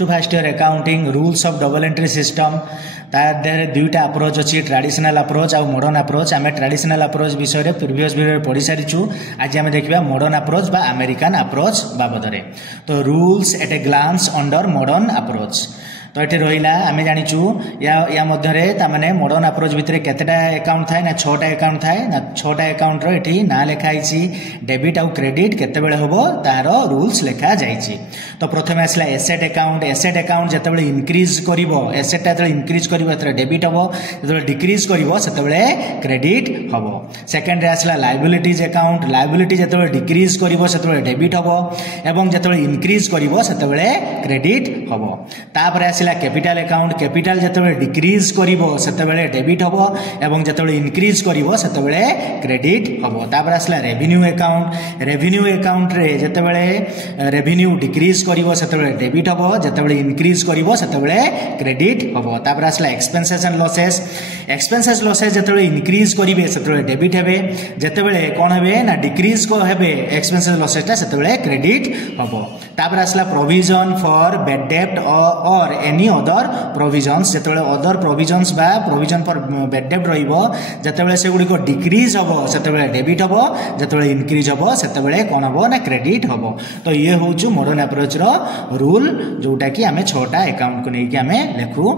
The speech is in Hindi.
To first year accounting rules of double entry system तार दुईटा अप्रोच अच्छी ट्रेडिशनल अप्रोच और मॉडर्न अप्रोच आम ट्रेडिशनल अप्रोच विषय प्रीवियस वीडियो पढ़ी सारीचु आज आम देखा मॉडर्न अप्रोच बा अमेरिकन अप्रोच बाबद तो rules at a glance under modern approach तो ये रहा आम जाचु या मध्य मॉडर्न अप्रोच भितर केतेटा अकाउंट थाए ना 6टा अकाउंट थाए ना 6टा अकाउंट रो ना लिखाई डेबिट आउ क्रेडिट केतेबेले होबो तार रूल्स लिखा जाइछि। तो प्रथम आसला एसेट अकाउंट जेतेबेले इनक्रीज करिवो एसेट ता इनक्रीज करिवो एतरे डेबिट होबो जेतेबेले डिक्रीज करिवो सेतेबेले क्रेडिट होबो। सेकंड रे आसला लायबिलिटीज जेतेबेले डिक्रीज करिवो सेतेबेले डेबिट होबो एवं जेतेबेले इनक्रीज करिवो सेतेबेले क्रेडिट होबो। तापर कैपिटल अकाउंट जेतेबेले डिक्रीज करिवो सेतेबेले डेबिट होबो एवं जेतेबेले इनक्रीज करिवो सेतेबेले क्रेडिट होबो। तापर आसला रेवेन्यू अकाउंट रे जेतेबेले रेवेन्यू डिक्रीज करिवो सेतेबेले डेबिट होबो जेतेबेले इनक्रीज करिवो सेतेबेले क्रेडिट होबो। तापर आसला एक्सपेंसेस लॉसेस जेतेबेले इनक्रीज करिवे सेतेबेले डेबिट हेबे जेतेबेले कोन हेबे ना डिक्रीज को हेबे एक्सपेंसेस लॉसेस ता सेतेबेले क्रेडिट होबो। तापर आसला प्रोविजन फॉर बैड डेब्ट और एनी अदर प्रोविजन्स जेतेबेले अदर प्रोविजन्स बा प्रोविजन फॉर बैड डेब्ट रहिबो जेतेबेले से गुडी को डिक्रीज होबो सेतेबेले डेबिट होबो जेतेबेले इनक्रीज होबो सेतेबेले कोन होबो ना क्रेडिट होबो। तो ये होउछु मॉडर्न अप्रोच रो रूल जोटा कि आमे 6टा अकाउंट को नै कि आमे लेखु।